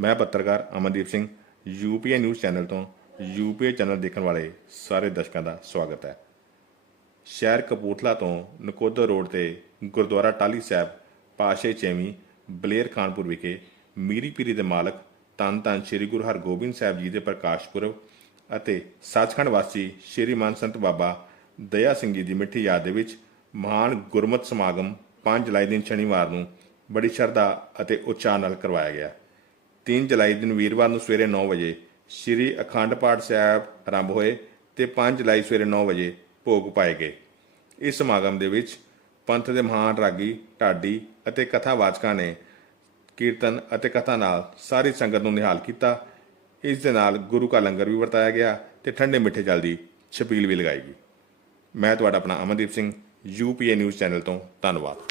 ਮੈਂ ਪੱਤਰਕਾਰ Amandeep Singh UPA news channel ਤੋਂ ਯੂਪੀਏ ਚੈਨਲ ਦੇਖਣ ਵਾਲੇ ਸਾਰੇ ਦਰਸ਼ਕਾਂ ਦਾ ਸਵਾਗਤ ਹੈ। ਸ਼ਹਿਰ ਕਪੂਰਥਲਾ ਤੋਂ ਨਕੋਦਰ ਰੋਡ ਤੇ ਗੁਰਦੁਆਰਾ ਟਾਲੀ ਸਾਹਿਬ ਪਾਸ਼ੇ ਚੇਵੀਂ ਬਲੇਰ ਖਾਨਪੁਰ ਵਿਖੇ ਮੀਰੀ ਪੀਰੀ ਦੇ ਮਾਲਕ ਧੰਨ ਧੰਨ ਸ੍ਰੀ ਗੁਰੂ ਹਰਗੋਬਿੰਦ ਸਾਹਿਬ ਜੀ ਦੇ ਪ੍ਰਕਾਸ਼ ਪੁਰਬ ਅਤੇ ਸੱਚਖੰਡ ਵਾਸੀ ਸ੍ਰੀ ਮਾਨ ਸੰਤ ਬਾਬਾ ਦਇਆ ਸਿੰਘ ਜੀ ਦੀ ਮਿੱਠੀ ਯਾਦ ਦੇ ਵਿੱਚ ਮਹਾਨ ਗੁਰਮਤਿ ਸਮਾਗਮ 5 ਜੁਲਾਈ ਦਿਨ ਸ਼ਨੀਵਾਰ ਨੂੰ ਬੜੀ ਸ਼ਰਧਾ ਅਤੇ ਉਤਸ਼ਾਹ ਨਾਲ ਕਰਵਾਇਆ ਗਿਆ। 3 ਜੁਲਾਈ ਦਿਨ ਵੀਰਵਾਰ ਨੂੰ ਸਵੇਰੇ 9 ਵਜੇ ਸ੍ਰੀ ਅਖੰਡ ਪਾਠ ਸਾਹਿਬ ਆਰੰਭ ਹੋਏ ਤੇ 5 ਜੁਲਾਈ ਸਵੇਰੇ 9 ਵਜੇ ਭੋਗ ਪਾਏ ਗਏ। ਇਸ ਸਮਾਗਮ ਦੇ ਵਿੱਚ ਪੰਥ ਦੇ ਮਹਾਨ ਰਾਗੀ ਢਾਡੀ ਅਤੇ ਕਥਾਵਾਚਕਾਂ ਨੇ ਕੀਰਤਨ ਅਤੇ ਕਥਾ ਨਾਲ ਸਾਰੀ ਸੰਗਤ ਨੂੰ ਨਿਹਾਲ ਕੀਤਾ। ਇਸ ਦੇ ਨਾਲ ਗੁਰੂ ਕਾ ਲੰਗਰ ਵੀ ਵਰਤਾਇਆ ਗਿਆ ਤੇ ਠੰਡੇ ਮਿੱਠੇ ਜਲ ਦੀ ਛਪੀਲ ਵੀ ਲਗਾਈ ਗਈ। ਮੈਂ ਤੁਹਾਡਾ ਆਪਣਾ Amandeep Singh UPA news channel ਤੋਂ ਧੰਨਵਾਦ।